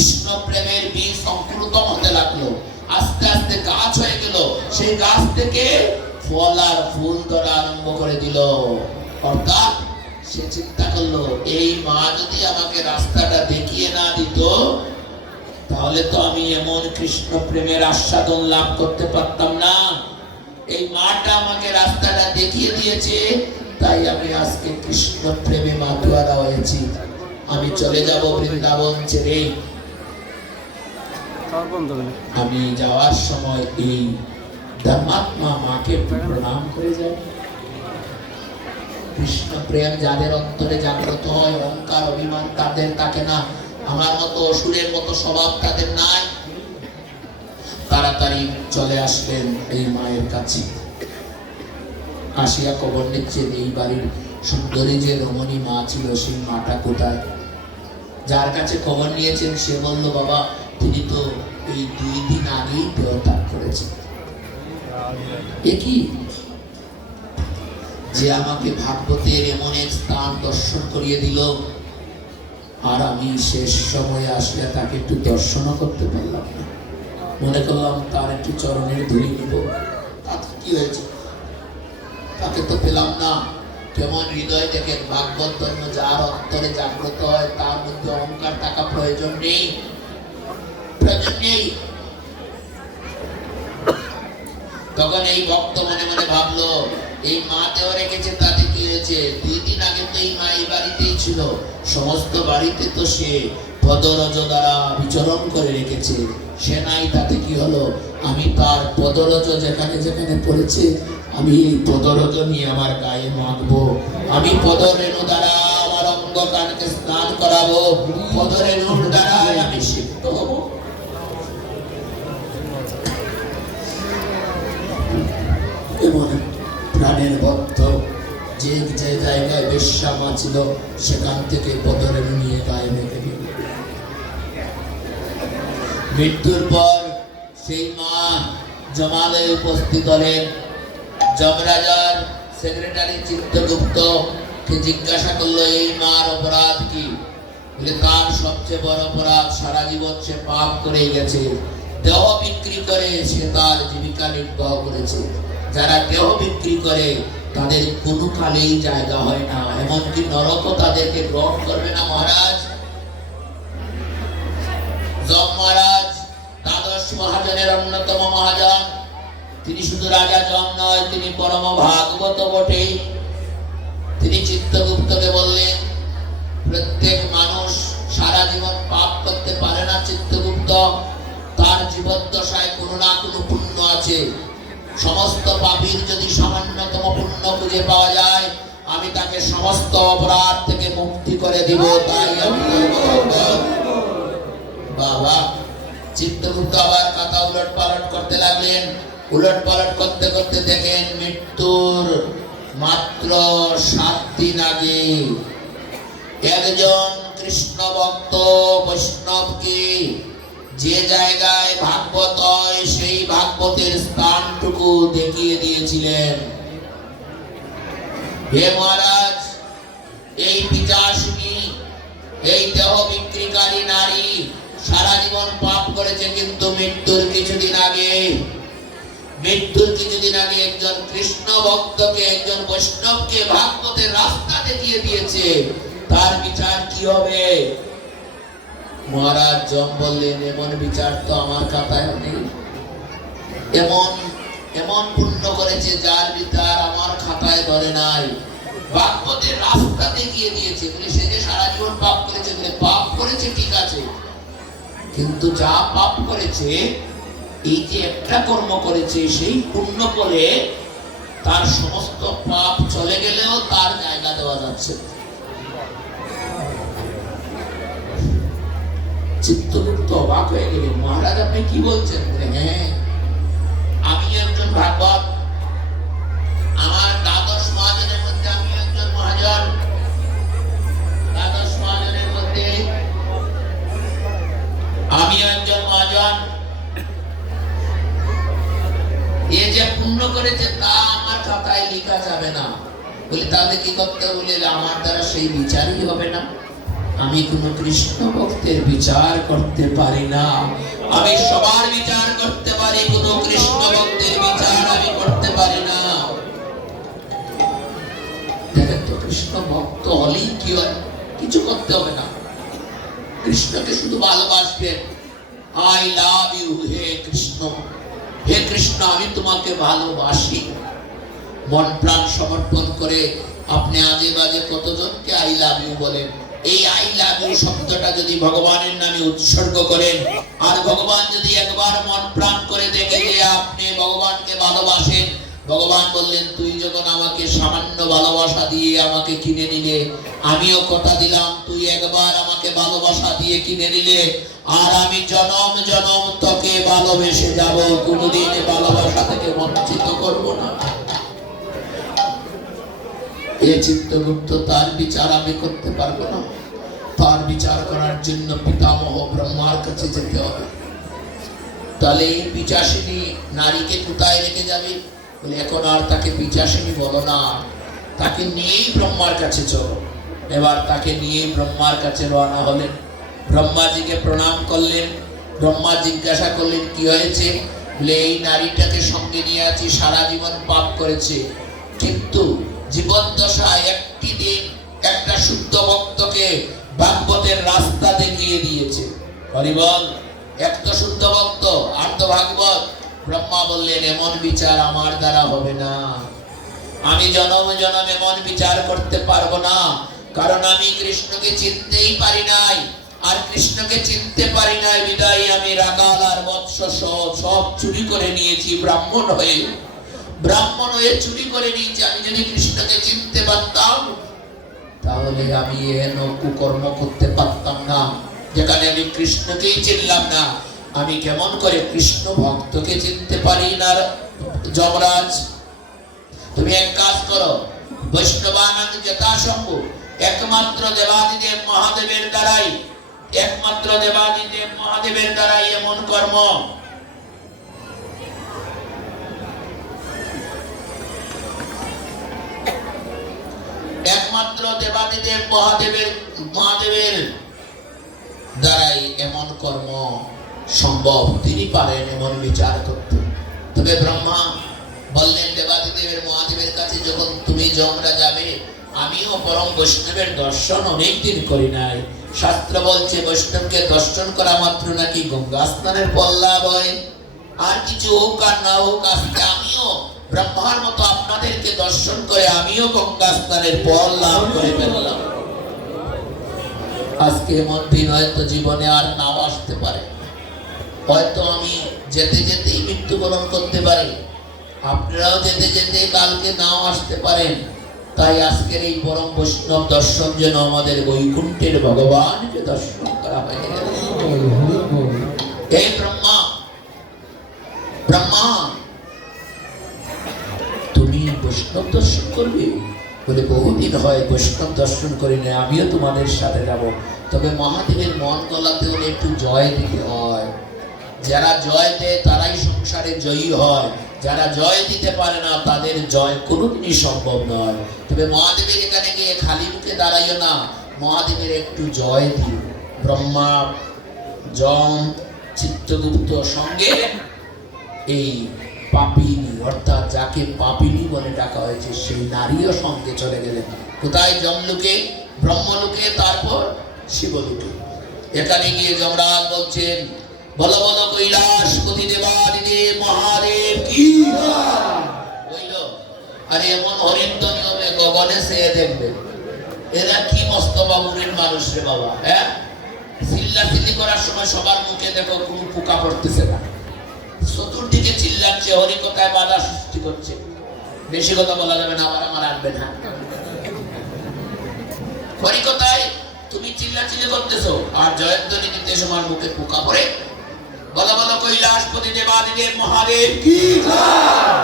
কৃষ্ণ প্রেমের বীজ সংক্রুত হতে লাগলো, আস্তে আস্তে গাছ হয়ে গেল, সেই গাছ থেকে ফল আর ফুল ধরা আরম্ভ করে দিল। অর্থাৎ সে চিন্তা করলো, এই মা যদি আমাকে রাস্তাটা দেখিয়ে না দিত, তাহলে তো আমি এমন কৃষ্ণ প্রেমের আস্বাদন লাভ করতে পারতাম না। এই মাটা আমাকে রাস্তাটা দেখিয়ে দিয়েছে, তাই আমি আজকে কৃষ্ণ প্রেমে মাতোয়ারা হয়েছি। আমি চলে যাব বৃন্দাবন ছেড়ে। আমি যাওয়ার সময় এই ধর্মাত্মা মাকে প্রণাম করে যাই। কৃষ্ণ প্রেম যাদের অন্তরে জাগ্রত হয়, অহংকার অভিমান তাদের থাকে না, আমার মতো অসুরের মতো স্বভাব তাদের নাই, তাড়াতাড়ি চলে আসলেন এই মায়ের কাছে। আসিয়া খবর নিচ্ছেন এই বাড়ির সুন্দরী যে রমণী মা ছিল, সেই মাটা কোথায়। যার কাছে খবর নিয়েছেন সে বলল, বাবা তিনি তো এই 2 দিন আগেই দেহত্যাগ করেছেন। একই যে আমাকে ভাগবতের এমন এক স্থান দর্শন করিয়ে দিল, আর আমি শেষ সময়ে আসলে তাকে একটু দর্শনও করতে পারলাম না। মনে করলাম তার একটু চরণের ধুলি নিব, তাতে কি হয়েছে, তাকে তো পেলাম না। কেমন হৃদয় দেখেন, ভাগবত ধর্ম যার অন্তরে জাগ্রত হয় তার মধ্যে অহংকার টাকা প্রয়োজন নেই, প্রয়োজন নেই। তখন এই ভক্ত মনে মনে ভাবলো, এই মা দেওয়া রেখেছে তাতে কি হয়েছে, 2 দিন আগে তো এই মা এই বাড়িতেই ছিল, সমস্ত বাড়িতে তো সে পদরজ দ্বারা বিচরণ করে রেখেছে, সে নাই তাতে কি হলো। আমি তার পদরজ যেখানে যেখানে পড়েছে, আমি এই পদরজ নিয়ে আমার গায়ে মাখবো, আমি পদরেণু দ্বারা আমার অঙ্গ কানকে স্নান করাবো, পদরেণুর দ্বারা আমি সিদ্ধ হবো। এমন প্রাণের ভক্ত যে যে জায়গায় বেশ্যা মা ছিল, সেখান থেকে পদরেণু নিয়ে গায়ে মেখে দিল। মৃত্যুর পর সেই মা জমালয়ে উপস্থিত হলেন। যমরাজার সেক্রেটারি চিত্রগুপ্ত কে জিজ্ঞাসা করলো, এই মার অপরাধ কি? বলে, তার সবচেয়ে বড় অপরাধ, সারা জীবন সে পাপ করে গেছে, দেহ বিক্রি করে সে তার জীবিকা নির্বাহ করেছে। যারা দেহ বিক্রি করে তাদের কোনো কালেই জায়গা হয় না, এমনকি নরকও তাদেরকে গ্রহণ করবে না। মহারাজ যম মহারাজ দ্বাদশ মহাজনের অন্যতম মহাজন, তিনি শুধু রাজা যম নয়, তিনি পরম ভাগবত বটে। তিনি চিত্রগুপ্তকে বললেন, প্রত্যেক মানুষ সারা জীবন পাপ করতে পারে না চিত্রগুপ্ত, তার জীবদ্দশায় কোনো না কোনো পুণ্য আছে। সমস্ত পাপীর যদি সামান্যতম পুণ্য খুঁজে পাওয়া যায়, আমি তাকে সমস্ত অপরাধ থেকে মুক্তি করে দিব, তাই আমি বাবা। চিত্রগুপ্ত আবার কথা উলট পালট করতে লাগলেন। উলট পালট করতে করতে দেখেন, মৃত্যুর মাত্র 7 দিন আগে একজন কৃষ্ণ ভক্ত বৈষ্ণবকে যে জায়গায় ভাগবত হয় সেই ভাগবতের স্থানটুকু দেখিয়ে দিয়েছিলেন। হে মহারাজ, এই পিচাসিনী, এই দেহ বিক্রিকারী নারী সারা জীবন পাপ করেছে, কিন্তু মৃত্যুর কিছুদিন আগে একজন কৃষ্ণ ভক্তকে, একজন বৈষ্ণবকে ভাগবতের রাস্তা দেখিয়ে দিয়েছে, তার বিচার কি হবে? মহারাজ যম বললেন, এমন বিচার তো আমার খাতায় নেই, এমন পুণ্য করেছে যার বিচার আমার খাতায় ধরে নাই। ভাগবতের রাস্তা দেখিয়ে দিয়েছে বলে সে যে সারা জীবন পাপ করেছে, বলে পাপ করেছে ঠিক আছে, কিন্তু যা পাপ করেছে, এই যে একটা কর্ম করেছে, সেই পুণ্য করে তার সমস্ত পাপ চলে গেলেও তার জায়গা দেওয়া যাচ্ছে। চিত্রগুপ্ত অবাক হয়ে গেলেন, মহারাজ আপনি কি বলছেন? হ্যাঁ, আমি একজন ভাগবত, আমার দ্বাদশ মহাজনের মধ্যে আমি একজন মহাজন, দ্বাদশ মহাজনের মধ্যে আমি একজন মহাজন। এ যে পুণ্য করেছে তা আমার খাতায় লেখা যাবে না। বলে তাহলে কি করতে? বলে আমার দ্বারা সেই বিচারই হবে না, আমি কোন কৃষ্ণ ভক্তের বিচার করতে পারি না, আমি সবার বিচার করতে পারি, কোন কৃষ্ণ ভক্তের বিচার আমি করতে পারি না। দেখেন তো, কৃষ্ণ ভক্ত হলেই কি হয়? কিছু করতে হবে না, কৃষ্ণকে শুধু ভালোবাসবেন। আই লাভ ইউ, হে কৃষ্ণ, হে কৃষ্ণ আমি তোমাকে ভালোবাসি। মন প্রাণ সমর্পণ করে আপনি আজে বাজে কতজনকে আই লাভ ইউ বলেন। এই আই লাভ ইউ শব্দটা যদি ভগবানের নামে উৎসর্গ করেন, আর ভগবান যদি একবার মন প্রাণ করে দেখে যে আপনি ভগবানকে ভালোবাসেন, ভগবান বললেন তুই যখন আমাকে সামান্য ভালোবাসা দিয়ে আমাকে কিনে নিলে, আমিও কথা দিলাম তুই একবার আমাকে ভালোবাসা দিয়ে কিনে নিলে, আর আমি জনম জনম তোকে ভালোবেসে যাব, কোনোদিন ভালোবাসা থেকে বঞ্চিত করব না। এই চিত্তগুপ্ত তার বিচার আমি করতে পারবো না, তার বিচার করার জন্য পিতামহ ব্রহ্মার কাছে যেতে হবে। তাহলে এই পিচাসিনী নারীকে কোথায় রেখে যাবে? বলে এখন আর তাকে পিচাসিনী বলো না, তাকে নিয়েই ব্রহ্মার কাছে চলো। এবার তাকে নিয়ে ব্রহ্মার কাছে রওনা হলেন। ব্রহ্মাজিকে প্রণাম করলেন। ব্রহ্মা জিজ্ঞাসা করলেন কি হয়েছে? বলে এই নারীটাকে সঙ্গে নিয়ে আছি, সারা জীবন পাপ করেছে, কিন্তু জীবন দশায় একটি দিন একটা শুদ্ধ ভক্তকে ভাগবতের রাস্তা দেখিয়ে দিয়েছে। হরি বল, এক তো শুদ্ধ ভক্ত আর তো ভাগবত। ব্রহ্মা বললেন এমন বিচার আমার দ্বারা হবে না, আমি জনম জনম এমন বিচার করতে পারবো না, কারণ আমি কৃষ্ণকে চিনতেই পারি নাই, আর কৃষ্ণকে চিনতে পারি নাই বিদায় আমি রাখাল আর মৎস্য সব চুরি করে নিয়েছি। ব্রাহ্মণ হয়ে চুরি করে নিয়েছি। আমি যদি কৃষ্ণকে চিনতে পারতাম তাহলে আমি এন কুকর্ম করতে পারতাম না। যেখানে আমি কৃষ্ণকেই চিনলাম না, আমি কেমন করে কৃষ্ণ ভক্তকে চিনতে পারি না? যমরাজ, তুমি এক কাজ করো, বৈষ্ণবানন্দ যথাসম্ভব একমাত্র দেবাদিদেব মহাদেবের দ্বারাই এমন কর্ম। একমাত্র দেবাদিদেব মহাদেবের দ্বারাই এমন কর্ম সম্ভব, তিনি পারেন এমন বিচার করতে। তবে ব্রহ্মা বললেন দেবাদিদেবের মহাদেবের কাছে যখন তুমি যমরা যাবে, আমিও পরম বৈষ্ণবের দর্শন অনেকদিন করি নাই। শাস্ত্র বলছে বৈষ্ণবকে দর্শন করা মাত্র নাকি গঙ্গা স্নানের ফল লাভ হয়। আর কিছু হোক আর না হোক, আজকে আমিও ব্রহ্মার মতো আপনাদেরকে দর্শন করে আমিও গঙ্গা স্নানের ফল লাভ করে ফেললাম। আজকে এমন দিন হয়তো জীবনে আর নাও আসতে পারে, হয়তো আমি যেতে যেতেই মৃত্যুবরণ করতে পারি, আপনারাও যেতে যেতে কালকে নাও আসতে পারেন। তাই আজকের এই পরম বৈষ্ণব দর্শন যেন আমাদের বৈকুণ্ঠের ভগবানকে দর্শন করা হয়ে গেল। এই ব্রহ্মা তুমি বৈষ্ণব দর্শন করবে? বলে বহুদিন হয় বৈষ্ণব দর্শন করি না, আমিও তোমাদের সাথে যাব। তবে মহাদেবের মন গলাতে হলে একটু জয় দিতে হয়। যারা জয় দেয় তারাই সংসারে জয়ী হয়, যারা জয় দিতে পারে না তাদের জয় কোনোদিনই সম্ভব নয়। তবে মহাদেবের এখানে গিয়ে খালি মুখে দাঁড়াইও না, মহাদেবের একটু জয় দিও। ব্রহ্মা, যম, চিত্তগুপ্ত সঙ্গে এই পাপিনী, অর্থাৎ যাকে পাপিনী বলে ডাকা হয়েছে সেই নারীও সঙ্গে চলে গেলেন। কোথায়? যমলোকে, ব্রহ্মলোকে, তারপর শিবলোকে। এখানে গিয়ে যমরাজ বলছেন বলো বলো কৈলাসপতি দেবাদিদেব মহাদেব কি। আরে এমন হরিদ্বনি হবে গগনে সে দেখবে এরা কি মস্ত বাবুরের মানুষ রে বাবা। হ্যাঁ, চিল্লাচিল্লি করার সময় সবার মুখে দেখো কোনো পোকা পড়তেছে না, চতুর্দিকে চিল্লাচ্ছে, হরি কথায় বাধা সৃষ্টি করছে। বেশি কথা বলা যাবে না, আমার আসবে না। হরি কথায় তুমি চিল্লাচিল্লি করতেছো আর জয়ধ্বনি দিতে সময় মুখে পোকা পড়ে। বলো বলো কৈলাসপতি দেবাদিদেব মহাদেব কি জয়,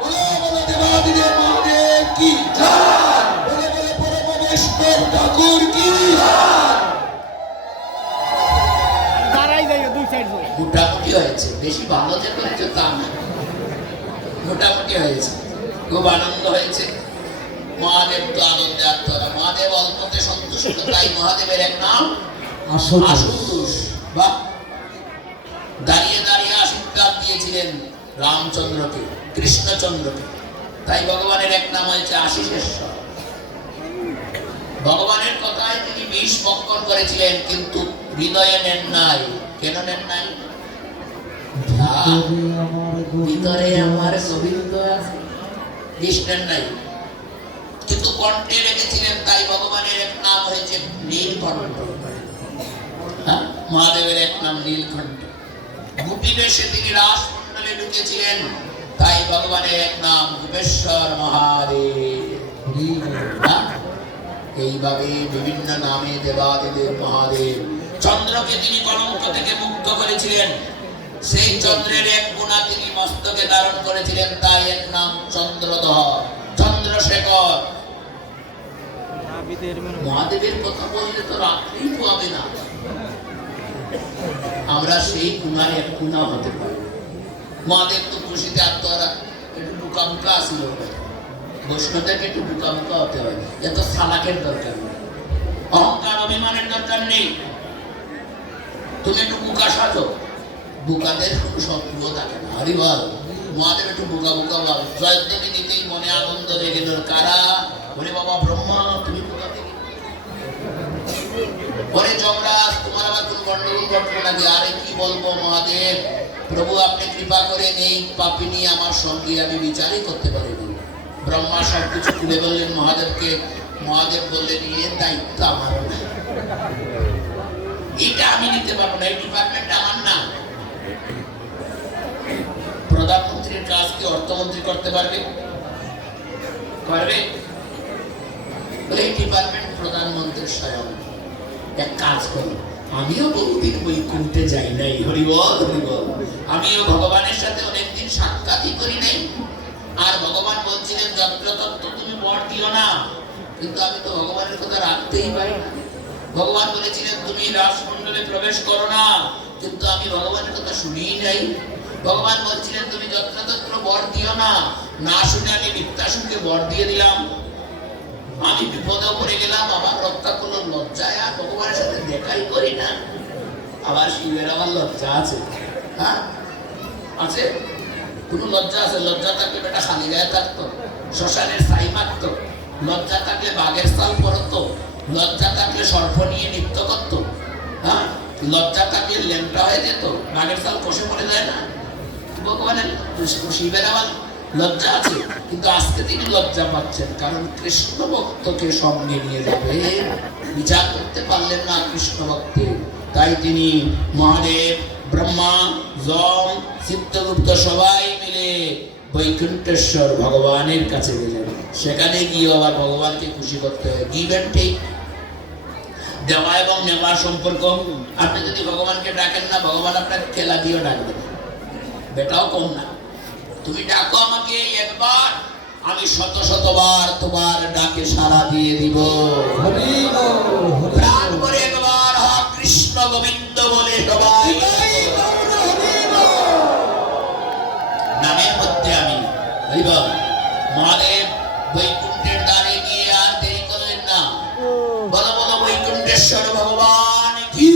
বলো বলো দেবাদিদেব মহাদেব কি জয়, বলো বলো পরম বৈষ্ণব ঠাকুর কি জয়। দাঁড়াই যাই দুই সাইড মোটামুটি হয়েছে, বেশি ভালো যে করেছে তা না, মোটামুটি হয়েছে, খুব আনন্দ হয়েছে। মহাদেব তো আনন্দে আত্মহারা। মহাদেব অল্পতে সন্তুষ্ট, তাই মহাদেবের এক নাম আশুতোষ। বা দাঁড়িয়ে দাঁড়িয়ে আশীর্বাদ দিয়েছিলেন রামচন্দ্রকে, কৃষ্ণচন্দ্রকে, তাই ভগবানের এক নাম হয়েছে আশীষেশ্বর। ভগবানের কথায় তিনি বিষ বক্ষণ করেছিলেন, কিন্তু হৃদয়ে নেন নাই। কেন নেন নাই? ভিতরে আমার গোবিন্দ আছে, বিষ নেন নাই, কিন্তু কণ্ঠে রেখেছিলেন। তাই ভগবানের এক নাম হয়েছে নীলকণ্ঠ। মহাদেবের এক নাম নীলকণ্ঠ। গোপী বেশে তিনি রাসমণ্ডলে ঢুকেছিলেন, তাই ভগবানের এক নাম গোপেশ্বর মহাদেব। এইভাবে বিভিন্ন নামে দেবাদিদেব মহাদেব। চন্দ্রকে তিনি কলঙ্ক থেকে মুক্ত করেছিলেন, সেই চন্দ্রের এক গুণা তিনি মস্তকে ধারণ করেছিলেন, তাই এক নাম চন্দ্রধর, চন্দ্রশেখর। মহাদেবের কথা বললে তো রাত্রেই পাবে না। আমরা সেই গুণার এক গুণা হতে পারি। মহাদেব তো খুশিতে আত্মহারা, একটু বুকা বুকা আসিল। বৈষ্ণবদেরকে একটু বুকা বুকা হতে হয়, এত সালাকের দরকার নেই, অহংকার অভিমানের দরকার নেই। তুমি একটু বুকা সাজো, বুকাদের কোনো শত্রুও থাকে না। হরি বল। মহাদেব একটু বুকা বুকা বল। জয়ধ্বনি দিতেই মনে আনন্দ লেগে গেল। কারা? ওরে বাবা ব্রহ্মা, তুমি বুকা থেকে। ওরে যমরাজ, তোমার আবার কোন গন্ডগোল ঘটলো নাকি? আরে কি বলবো মহাদেব, প্রভু আপনি কৃপা করে নেই, পাপিনী আমার সঙ্গে আমি বিচারই করতে পারিনি। ব্রহ্মা সবকিছু খুলে বললেন মহাদেবকে। মহাদেব বললেন এর দায়িত্ব আমার না, এটা আমি নিতে পারবো না, এই ডিপার্টমেন্ট আমার না। প্রধানমন্ত্রীর কাজ কি অর্থমন্ত্রী করতে পারবে? পারবে? এই ডিপার্টমেন্ট প্রধানমন্ত্রীর স্বয়ং। এক কাজ করি, আমিও বহুদিন বৈকুণ্ঠে যাই নাই। হরিবল হরিবল। আমিও ভগবানের সাথে অনেকদিন সাক্ষাৎই করি নাই। আর ভগবান বলছিলেন যত্রতত্ত্ব তুমি বর দিও না, কিন্তু আমি তো ভগবানের কথা রাখতেই পারি না। ভগবান বলেছিলেন তুমি রাসমণ্ডলে প্রবেশ করো না, কিন্তু আমি ভগবানের কথা শুনিই নাই। ভগবান বলছিলেন তুমি যত্রতত্র বর দিও না, না শুনে আমি নিত্যাসুরকে বর দিয়ে দিলাম। আমি বিপদে পড়ে গেলাম, আমার রক্ষা করলো। লজ্জায় আর ভগবানের সাথে দেখাই করি না। আবার শিবের আমার লজ্জা আছে। হ্যাঁ আছে, কোনো লজ্জা আছে? লজ্জা থাকলে বেটা খালি গায়ে থাকতো, শ্মশানের ছাই মারতো। লজ্জা থাকলে বাঘের চাল পরতো। লজ্জা থাকলে সর্প নিয়ে নৃত্য করতো। হ্যাঁ, লজ্জা থাকলে ল্যাংটা হয়ে যেত, বাঘের চাল কষে পড়ে যায় না। ভগবানের শিবের আমার লজ্জা আছে, কিন্তু আজকে তিনি লজ্জা পাচ্ছেন, কারণ কৃষ্ণ ভক্তকে সঙ্গে নিয়ে যাবে। বিচার করতে পারলেন না কৃষ্ণ ভক্তে, তাই তিনি মহাদেব, ব্রহ্মা, যম, চিত্তগুপ্ত সবাই মিলে বৈকুণ্ঠেশ্বর ভগবানের কাছে গেলেন। সেখানে গিয়ে আবার ভগবানকে খুশি করতে হয়। গিভ এন্ড টেক, দেওয়া এবং নেওয়ার সম্পর্ক। আপনি যদি ভগবানকে ডাকেন না, ভগবান আপনাকে খেলা দিয়েও ডাকবে, বেটাও কম না। তুমি ডাকো আমাকে একবার, আমি শত শতবার তোমার ডাকে সাড়া দিয়ে দিব। প্রাণ করে একবার হ কৃষ্ণ গোবিন্দ বলে সবাই নামের মধ্যে আমি। মহাদেব বৈকুণ্ঠের দ্বারে গিয়ে আর দেরি করলেন না। বলো বলো বৈকুণ্ঠেশ্বর ভগবান কি,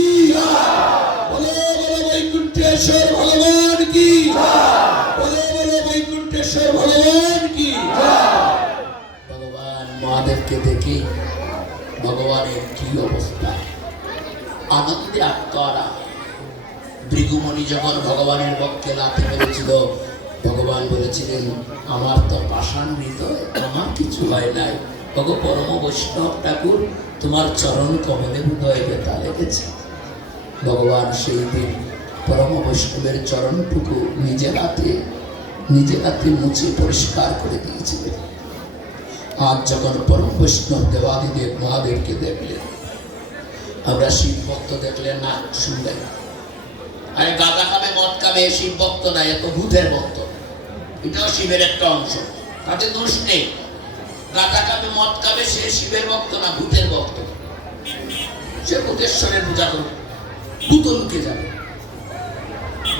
বলো বলো বৈকুণ্ঠেশ্বর ভগবান কি, বলো বলো বৈকুণ্ঠেশ্বর ভগবান কি। ভগবান মহাদেবকে দেখে ভগবানের কি অবস্থা, আনন্দে আত্মারা। ভৃগুমণি যখন ভগবানের পক্ষে লাথি মেরেছিল, ভগবান বলেছিলেন আমার তো পাষাণ হৃদয়, আমার কিছু হয় নাই। ভগো পরম বৈষ্ণব ঠাকুর, তোমার চরণ কমলে হৃদয় ব্যথা লেগেছে। ভগবান সেই দিন পরম বৈষ্ণবের চরণটুকু নিজের হাতে মুছে পরিষ্কার করে দিয়েছিলেন। আজ যখন পরম বৈষ্ণব দেবাদিদেব মহাদেবকে দেখলেন, আমরা শিব ভক্ত দেখলেন না শুনলেন, আরে গাঁজা খাবে মদ খাবে শিব ভক্ত না, এত ভূতের ভক্ত। এটাও শিবের একটা অংশ, তাতে দোষ নেই। গাঁজা খাবে মদ খাবে সে শিবের ভক্ত না, ভূতের ভক্ত। সে ভূতেশ্বরের পূজা করবে, ভূত লুকে যাবে।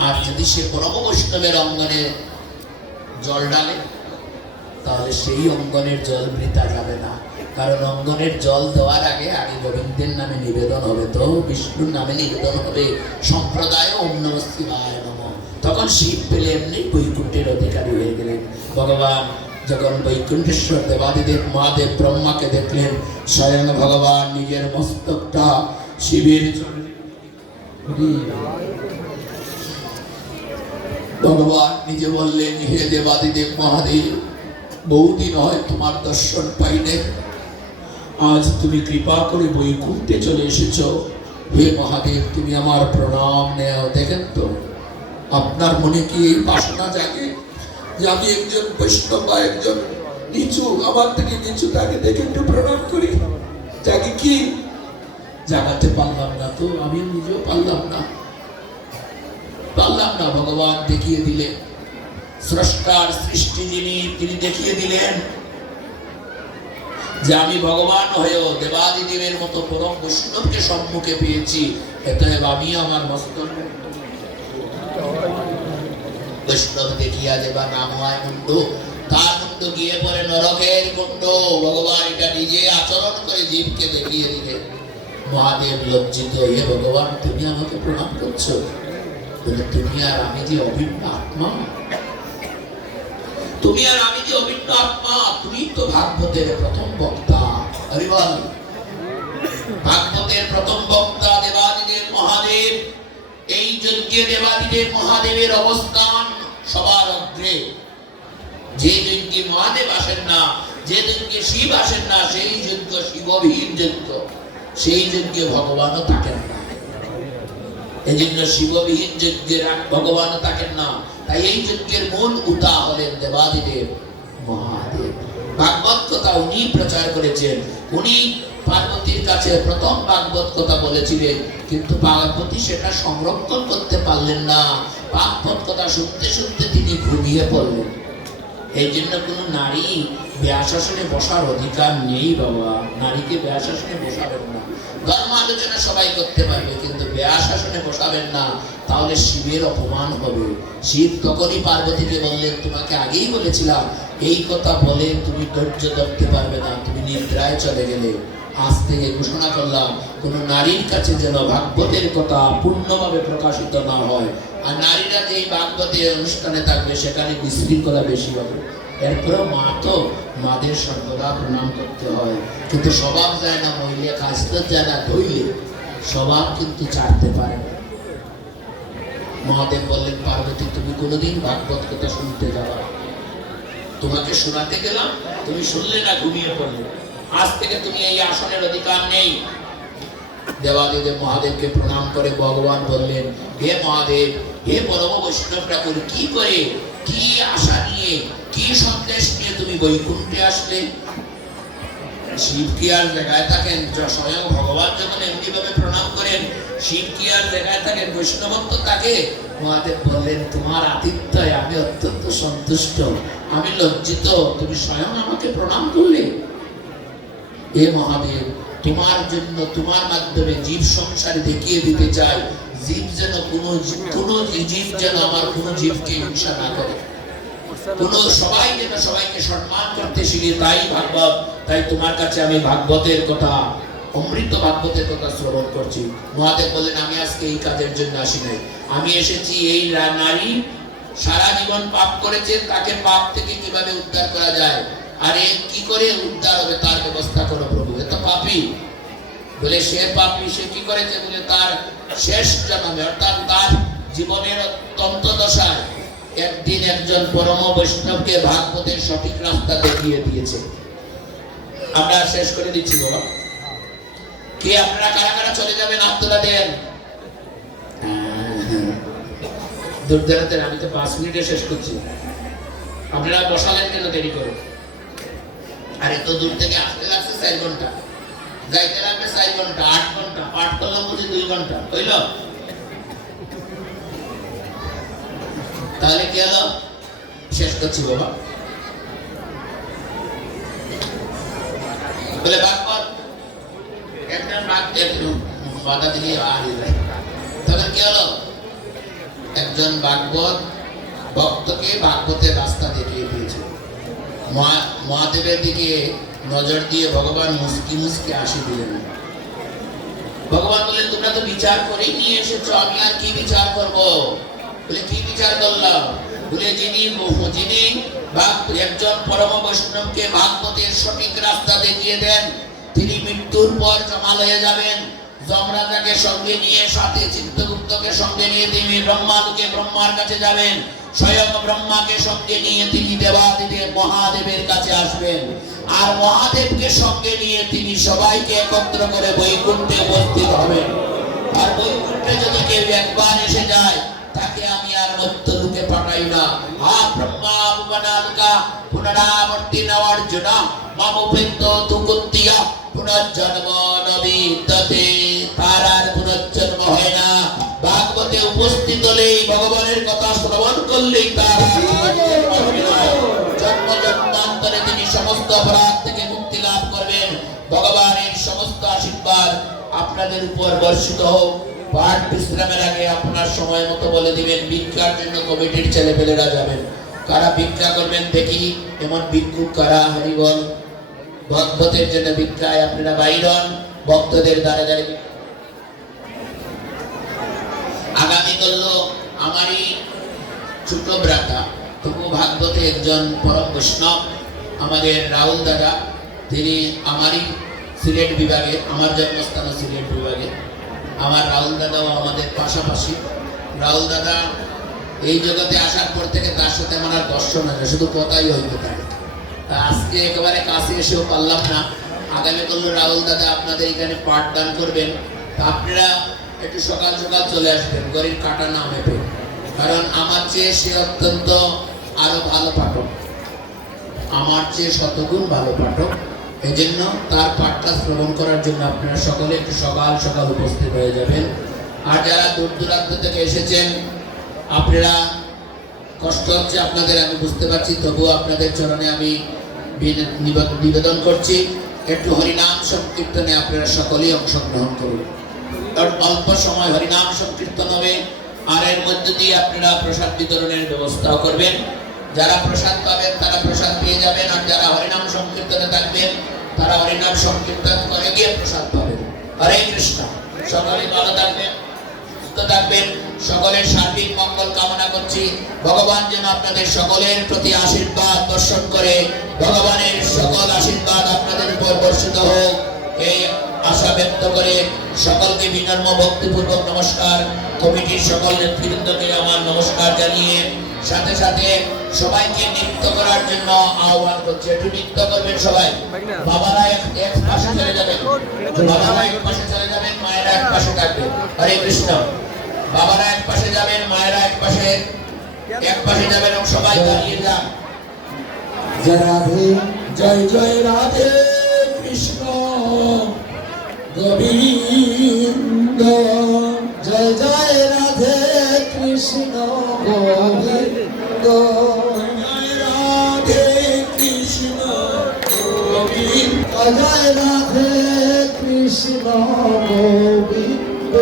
আর যদি সে পরম বৈষ্ণবের অঙ্গনে জল ডালে, তাহলে সেই অঙ্গনের জল বৃথা যাবে না, কারণ অঙ্গনের জল দেওয়ার আগে আগে গোবিন্দের নামে নিবেদন হবে, তো বিষ্ণুর নামে নিবেদন হবে, সম্প্রদায় ওম নমঃ শিবায় নমঃ। তখন শিব পেলে এমনি বৈকুণ্ঠের অধিকারী হয়ে গেলেন। ভগবান যখন বৈকুণ্ঠেশ্বর দেবাদিদেব মহাদেব ব্রহ্মাকে দেখলেন, স্বয়ং ভগবান নিজের মস্তকটা শিবের চরণে, ভগবান নিজে বললেন, হে দেবাদিদেব মহাদেব, বহুদিন হয় তোমার দর্শন পাইনে, আজ তুমি কৃপা করে বৈকুণ্ঠে চলে এসেছো। হে মহাদেব, তুমি আমার প্রণাম নেও। দেখেন তো আপনার মনে কি এই বাসনা জাগে যে আমি একজন বৈষ্ণব বা একজন নিচু, আমার থেকে নিচু তাকে দেখে একটু প্রণাম করি? জাগে কি? জাগাতে পারলাম না তো, আমি নিজেও পারলাম না। ভগবান দেখিয়ে দিলেন, স্রষ্টার সৃষ্টি যিনি, তিনি দেখিয়ে দিলেন যে আমি ভগবান হয়েও দেবাদিদেবের মতো পরম বৈষ্ণবকে সম্মুখে পেয়েছি, অতএব আমি আমার মস্তক বৈষ্ণব দেখিয়া দেবা নাম হয় মুন্ড, তার মুন্ড গিয়ে পড়ে নরকের কুণ্ড। ভগবান এটা নিজে আচরণ করে জীবকে দেখিয়ে দিলেন। মহাদেব লজ্জিত, হে ভগবান, তুমি আমাকে প্রণাম করছো? বলে, তুমি আর আমি যে অভিন্ন আত্মা, তুমি আর আমি যে অভিন্ন আত্মা, তুমি তো ভাগবতের প্রথম বক্তা। হরি বল। ভাগবতের প্রথম বক্তা দেবাদিদেব মহাদেব। এই যজ্ঞে দেবাদিদেব মহাদেবের অবস্থান সবার অগ্রে। যে যজ্ঞে মহাদেব আসেন না, যে যজ্ঞে শিব আসেন না, সেই যজ্ঞ শিববিহীন যজ্ঞ, সেই যজ্ঞে ভগবানও থাকেন না। এই জন্য শিববিহীন যজ্ঞের ভগবানও থাকেন না। তাই এই যজ্ঞের মূল উতা হলেন দেবাদিদেব মহাদেব। ভাগবত কথা উনি প্রচার করেছেন। উনি পার্বতীর কাছে প্রথম ভাগবত কথা বলেছিলেন, কিন্তু পার্বতী সেটা সংরক্ষণ করতে পারলেন না। ভাগবত কথা শুনতে শুনতে তিনি ঘুমিয়ে পড়লেন। এই জন্য কোনো নারী ব্যাসাসনে বসার অধিকার নেই বাবা। নারীকে ব্যাসাসনে বসাবেন না। ধর্ম আলোচনা সবাই করতে পারবে, কিন্তু ব্যাসাসনে বসাবেন না, তাহলে শিবের অপমান হবে। শিব তখনই পার্বতীকে বললেন, তোমাকে আগেই বলেছিলাম এই কথা বলে তুমি ধৈর্য ধরতে পারবে না, তুমি নিদ্রায় চলে গেলে। আজ থেকে ঘোষণা করলাম, কোন নারীর কাছে যেন ভাগবতের কথা পূর্ণভাবে প্রকাশিত না হয়। আর নারীরা যেই ভাগবতের অনুষ্ঠানে থাকবে সেখানে বিশৃঙ্খলা বেশি হবে। এরপরেও মা তো, মাদের সর্বদা প্রণাম করতে হয়, কিন্তু স্বভাব যায় না, মহিলা কাজতে যায় না, ধইলে স্বভাব কিন্তু ছাড়তে পারে না। মহাদেব বললেন, পার্বতী, তুমি কোনোদিন ভাগবত কথা শুনতে যাবা? তোমাকে শোনাতে গেলাম, তুমি শুনলে না, ঘুমিয়ে পড়লে। আজ থেকে তুমি এই আসনের অধিকার নেই। দেবাদিদেব মহাদেবকে প্রণাম করে ভগবান বললেন, হে মহাদেব, হে পরম বৈষ্ণব ঠাকুর, কি করে, কি আশা নিয়ে, কি সন্দেশ নিয়ে তুমি বৈকুণ্ঠে আসলে? শিব কি আর জায়গায় থাকেন? স্বয়ং ভগবান যখন এমনি ভাবে প্রণাম করেন, শিব কি আর জায়গায় থাকেন? বৈষ্ণবত্ব তাকে। মহাদেব বললেন, তোমার আতিথ্যয় আমি অত্যন্ত সন্তুষ্ট, আমি লজ্জিত, তুমি স্বয়ং আমাকে প্রণাম করলে। হে মহাদেব, তোমার জন্য, তোমার মাধ্যমে জীব সংসারে দেখিয়ে দিতে চাই, জীব যেন কোনো জীব যেন আমার কোনো জীবকে হিংসা না করে, সবাই যেন সবাইকে সম্মান করতে শিখে। তাই ভাগবত, তাই তোমার কাছে আমি ভাগবতের কথা, অমৃত ভাগবতের কথা শ্রবণ করছি। মহাদেব বললেন, আমি আজকে এই কাজের জন্য আসি নাই, আমি এসেছি এই নারী সারা জীবন পাপ করেছে, তাকে পাপ থেকে কিভাবে উদ্ধার করা যায়, আর এ কি করে উদ্ধার হবে তার ব্যবস্থা করো প্রভু। এ তো পাপী। বলে, সে পাপী, সে কি করেছে? বলে, তার শেষ জন্মে, অর্থাৎ তার জীবনের অত্যন্ত দশায় একদিন একজন পরম বৈষ্ণবকে ভাগবতের সঠিক রাস্তা দেখিয়ে দিয়েছে। আমরা শেষ করে দিচ্ছি বাবা। কি আপনারা কারা কারা চলে যাবেন? আত্মদা দেন। দুর্দারাতের, আমি তো 5 মিনিটে শেষ করছি, আপনারা বসালেন কেন দেরি করে? আর এত দূর থেকে আসতে লাগছে 4 ঘন্টা, যাইতে লাগবে 4 ঘন্টা, 8 ঘন্টা, পাঠ করলাম বুঝি 2 ঘন্টা, হইল? তাহলে কি হলো? শেষ করছি বাবা। বলে ভাগবত একটা বাধা দিলে তখন কি হলো? একজন ভাগবত ভক্তকে ভাগবতের রাস্তা দেখিয়ে দিয়েছে। মহাদেবের দিকে নজর দিয়ে ভগবান মুস্কি মুস্কি হাসি দিলেন। ভগবান বললেন, তোমরা তো বিচার করেই নিয়ে এসেছো, আমি আর কি বিচার করব? বলে, কি বিচার করলাম? বলে, যিনি একজন পরম বৈষ্ণবকে ভাগবতের সঠিক রাস্তা দেখিয়ে দেন, তিনি মৃত্যুর পর জমাল হয়ে যাবেন। যমরাজাকে সঙ্গে নিয়ে, সাথে চিত্রগুপ্তকে সঙ্গে নিয়ে তিনি ব্রহ্মালোকে ব্রহ্মার কাছে যাবেন। স্বয়ং ব্রহ্মাকে সঙ্গে নিয়ে তিনি দেবাদিদেব মহাদেবের কাছে আসবেন। আর মহাদেবকে সঙ্গে নিয়ে তিনি সবাইকে একত্র করে বৈকুণ্ঠে উপস্থিত হবেন। আর বৈকুণ্ঠে যদি কেউ একবার এসে যায়, তাকে আমি আর মর্ত্যলোকে পাঠাই না। হা ব্রহ্মা ভুবনালকা পুনরাবর্তি নবার্জুন মামুপেন্ত তুকুত্তিয়া পুনর্জন্ম নবিদ্যতে। তার আর পুনর্জন্ম হয় না। ভাগবতে উপস্থিত হলেই, ভগবানের কথা শ্রবণ করলেই তার জন্ম জন্মান্তরে তিনি সমস্ত অপরাধ থেকে মুক্তি লাভ করবেন। ভগবানের সমস্ত আশীর্বাদ আপনাদের উপর বর্ষিত হোক। পাঠ বিশ্রামের আগে আপনার সময় মতো বলে দিবেন, ভিক্ষার জন্য কমিটির ছেলেপেলেরা যাবেন। কারা ভিক্ষা করবেন দেখি, এমন ভিক্ষুক কারা? হরিবল। ভগবতের জন্য ভিক্ষায় আপনারা বাইরন, ভক্তদের দ্বারা দ্বারা। আগামী করলো আমারই ছোট ভ্রাতা, তবু ভাগবতে একজন পরম বৈষ্ণব, আমাদের রাহুল দাদা। তিনি আমারই সিলেট বিভাগে, আমার জন্মস্থান সিলেট বিভাগে। আমার রাহুল দাদাও আমাদের পাশাপাশি। রাহুল দাদা এই জগতে আসার পর থেকে তার সাথে আমার আর দর্শন হয় না, শুধু কথাই হইতে থাকে। আজকে একেবারে কাছে এসেও পারলাম না। আগামী করলো রাহুল দাদা আপনাদের এখানে পাঠদান করবেন। আপনারা একটু সকাল সকাল চলে আসবেন, গরিব কাটা না মেপে। কারণ আমার চেয়ে সে অত্যন্ত আরো ভালো পাঠক, আমার চেয়ে শতগুণ ভালো পাঠক। এই জন্য তার পাঠটা শ্রবণ করার জন্য আপনারা সকলে একটু সকাল সকাল উপস্থিত হয়ে যাবেন। আর যারা দূর দূরান্ত থেকে এসেছেন, আপনারা কষ্ট হচ্ছে আপনাদের, আমি বুঝতে পারছি, তবুও আপনাদের চরণে আমি নিবেদন করছি, একটু হরিনাম সংকীর্তনে আপনারা সকলেই অংশগ্রহণ করুন। অল্প সময় হরিনাম সংকীর্তন হবে, আর এর মধ্যে দিয়ে আপনারা প্রসাদ বিতরণের ব্যবস্থাও করবেন। যারা প্রসাদ পাবেন তারা প্রসাদ পেয়ে যাবেন, আর যারা হরিনাম সংকীর্তনে থাকবেন তারা হরিনাম সংকীর্তন করে গিয়ে প্রসাদ পাবেন। হরে কৃষ্ণ। সকলে ভালো থাকবেন, সুস্থ থাকবেন। সকলের সার্বিক মঙ্গল কামনা করছি। ভগবান যেন আপনাদের সকলের প্রতি আশীর্বাদ বর্ষণ করে, ভগবানের সকল আশীর্বাদ আপনাদের উপর বর্ষিত হোক, এই আশা ব্যক্ত করে সকলকে বিনম্র ভক্তিপূর্বক নমস্কার। কমিটির সকল নেতৃবৃন্দকে আমার নমস্কার জানিয়ে সাথে সাথে সবাইকে নৃত্য করার জন্য আহ্বান করছি। একটু নৃত্য করবেন সবাই। বাবারা এক পাশে চলে যাবেন, বাবারা এক পাশে চলে যাবেন, মায়েরা এক পাশে থাকবেন। হরে কৃষ্ণ। বাবারা এক পাশে যাবেন, মায়েরা এক পাশে যাবেন, এবং সবাই দাঁড়িয়ে যান। জয় রাধে, জয় জয় রাধে কৃষ্ণ গোবিন্দ, জয় জয় রাধে কৃষ্ণ গোবিন্দ, জয় রাধে কৃষ্ণ গোবিন্দ, জয় রাধে কৃষ্ণ গোবিন্দ।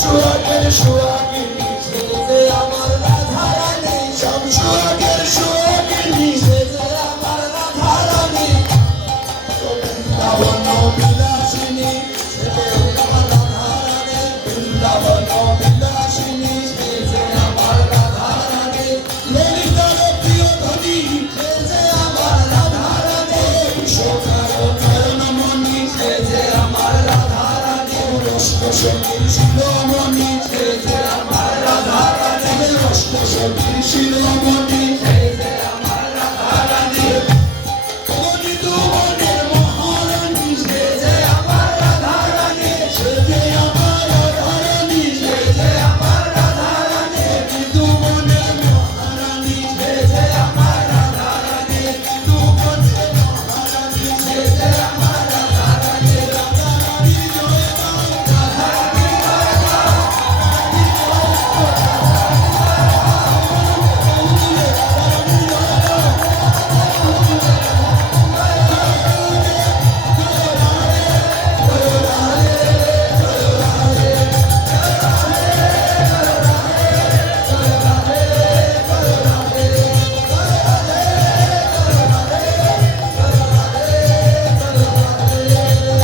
সুহাগের সুহাগিনী সে যে আমার রাধা রানী সব সুহাগের সুহাগিনী সে যে আমার রাধা রানী বৃন্দাবন বিলাসিনী সে যে আমার রাধা রানী বৃন্দাবন বিলাসিনী সে যে আমার রাধা রানী ললিতার প্রিয় ধনী সে যে আমার রাধা রানী সখার নয়নমণি সে যে আমার রাধা রানী রষ্টসখীর শিরোমণি সে যে আমার রাধা রানী রষ্টসখীর শিরোমণি সে যে আমার রাধা রানী গণিত মনের মহারানী সে যে আমার রাধা রানী সে যে আমার রাধা রানী সে যে আমার রাধা রানী গণিত মনের মহারানী সে যে আমার রাধা রানী গণিত মনের মহারানী সে যে আমার রাধা রানী রাধা রানী জয় মা রাধা রানী জয় মা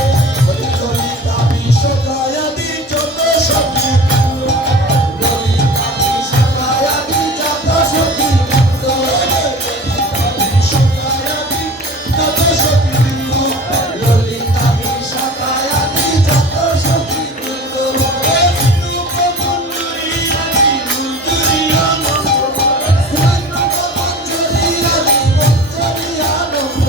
ললিতা বিশ্বকায়াদি যত সখী ললিতা বিশ্বকায়াদি যত সখী ললিতা বিশ্বকায়াদি যত সখী ললিতা বিশ্বকায়াদি যত সখী রূপ মঞ্জুরি রানী মঞ্জুরি আনন্দ রূপ মঞ্জুরি রানী মঞ্জুরি আনন্দ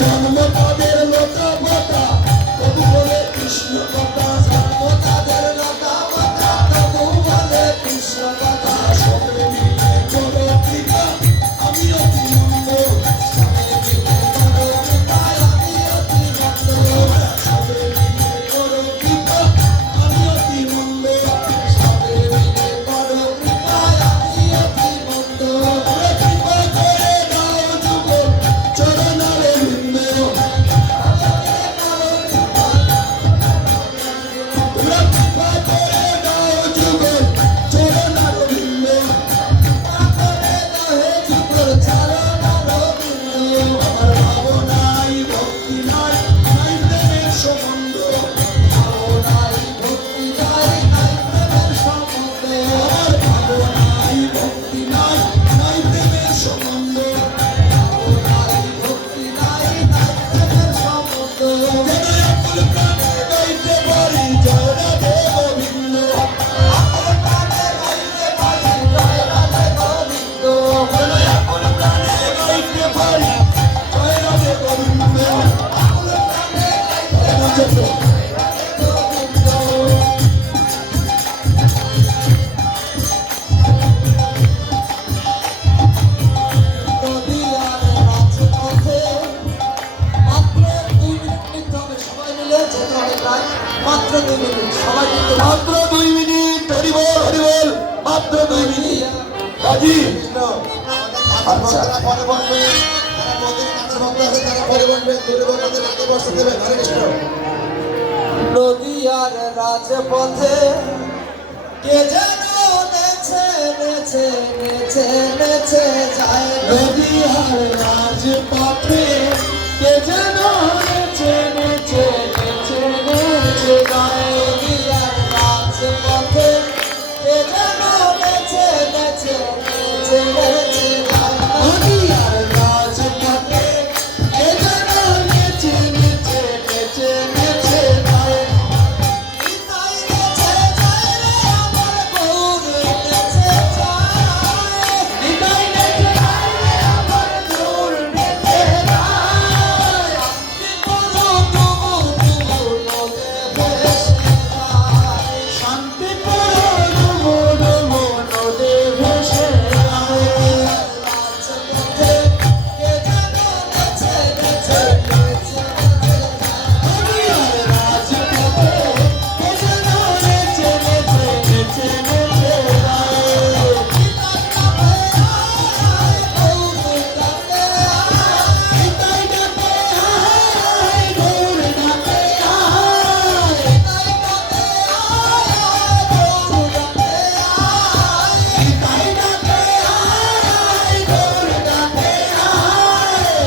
জন্ম তাদের লতা পাতা তবু বলে কৃষ্ণ কথা জন্ম তাদের লতা পাতা তবু বলে কৃষ্ণ কথা সবে মিলে করো কৃপা আমি অতি নন্দ সবে মিলে করো কৃপা আমি অতি নন্দ সবে মিলে করো কৃপা আমি অতি নন্দ সবে মিলে করো কৃপা আমি অতি নন্দ কৃপা করে দাও যুগল চরণারে বৃন্দ সবাই কিন্তু মাত্র 2 মিনিট। হরি বল হরি বল, মাত্র 2 মিনিট। কাজী আচ্ছা পরে বলবে, যারা বদ্রীনাথের ভক্ত আছে তারা পরে বলবে, দূরে বলতে আগে বসতে দেবে। হরে কৃষ্ণ। নদিয়ার রাজপথে কে যেন নেচে নেচে নেচে নেচে যায়। নদিয়ার রাজপথে কে যেন নেচে নেচে নেচে নেচে যায়। নদিয়ার রাজপথে কে যেন নেচে নেচে নেচে নেচে যায়। নদিয়ার রাজপথে কে যেন নেচে নেচে নেচে নেচে যায়। নিতাই নেচে যায় রে আমার গৌর নেচে যায়। নিতাই নেচে যায় রে আমার গৌর নেচে যায়। শান্তি পুরো ডুবু ডুবু নদে ভেসে যায়। শান্তি রাজপথে কে যেন নেচে নেচে নেচে নেচে যায়। নিতাই ডাকে আয় গৌর ডাকে আয়। নিতাই ডাকে আয় গৌর ডাকে আয়।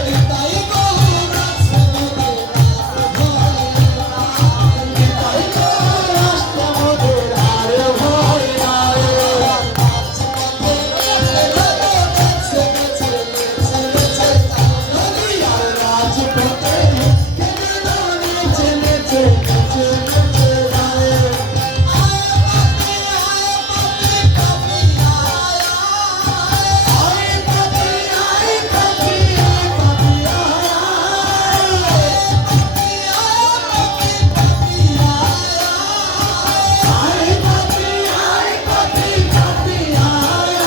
নিতাই গৌর রাস্তা মোদের আর ভয় নাই। নদিয়ার রাজপথে কে যেন নেচে নেচে নেচে নেচে যায়। আয় পাখি আয় পাখি আয় পাখি আয় পাখি আয় পাখি পাখি আয়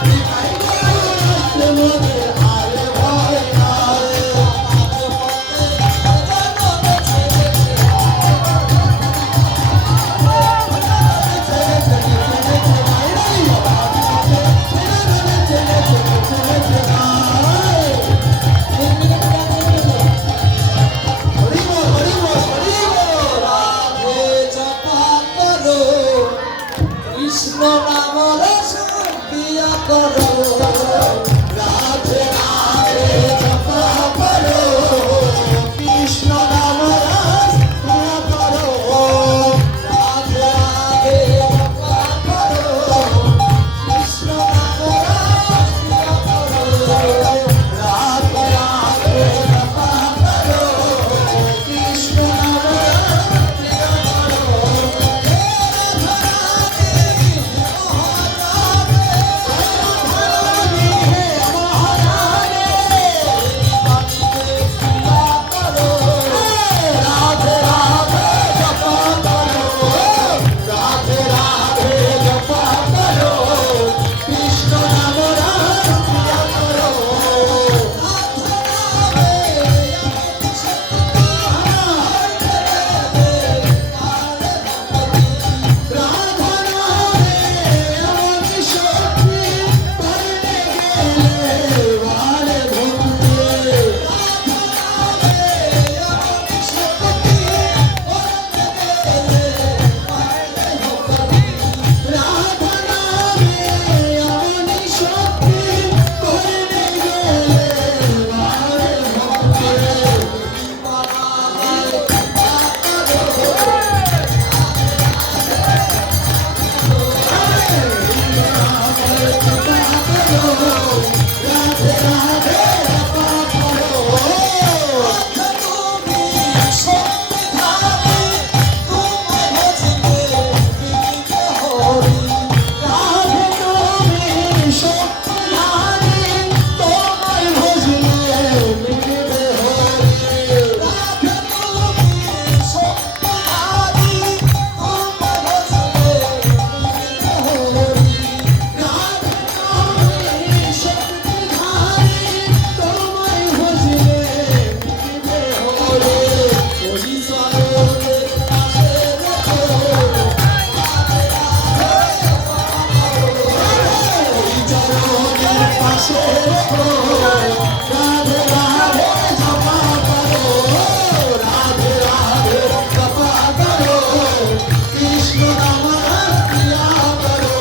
নিতাই গৌর রাস্তা মোদের আর ভয় নাই। হরি বল হরি বল হরি বল। রাধে জপা করো, কৃষ্ণ নাম রসন পিয়া করো। রাধে রাধে জপা করো, কৃষ্ণ নাম রস পিয়া করো। রাধে রাধে জপা করো, কৃষ্ণ নাম রস পিয়া করো। রাধে রাধে জপা করো, কৃষ্ণ নাম রস পিয়া করো। রাধে হে মহারানী, রাধে রাধে জপা করো, রাধে রাধে জপা করো, কৃষ্ণ নাম রস পিয়া করো। রাধা নামে এমন শক্তি, করতে গেলে বারে ভক্তি। রাধা নামে এমন শক্তি, করতে গেলে বারে ভক্তি। রাধে রাধে জপা করো। রাধে তুমি সত্যধারী, তোমায় ভজলে মিলবে হরি। রাধে তুমি পাশে রেখো রাধে রাধে জপা করো রাধে রাধে জপা করো কৃষ্ণ নাম প্রিয়া করো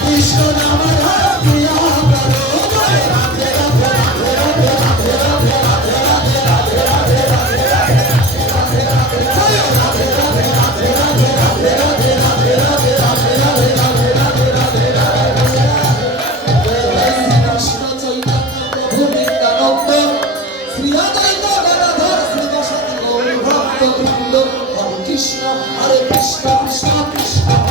কৃষ্ণ নাম প্রিয়া করো রাধে রাধে রাধে রাধে রাধে রাধে রাধে রাধে রাধে রাধে রাধে কৃষ্ণ চৈতন্য প্রভু নিত্যানন্দ শ্রী অদ্বৈত গদাধর শ্রীবাসাদি গৌর ভক্ত বৃন্দ হরে কৃষ্ণ কৃষ্ণ কৃষ্ণ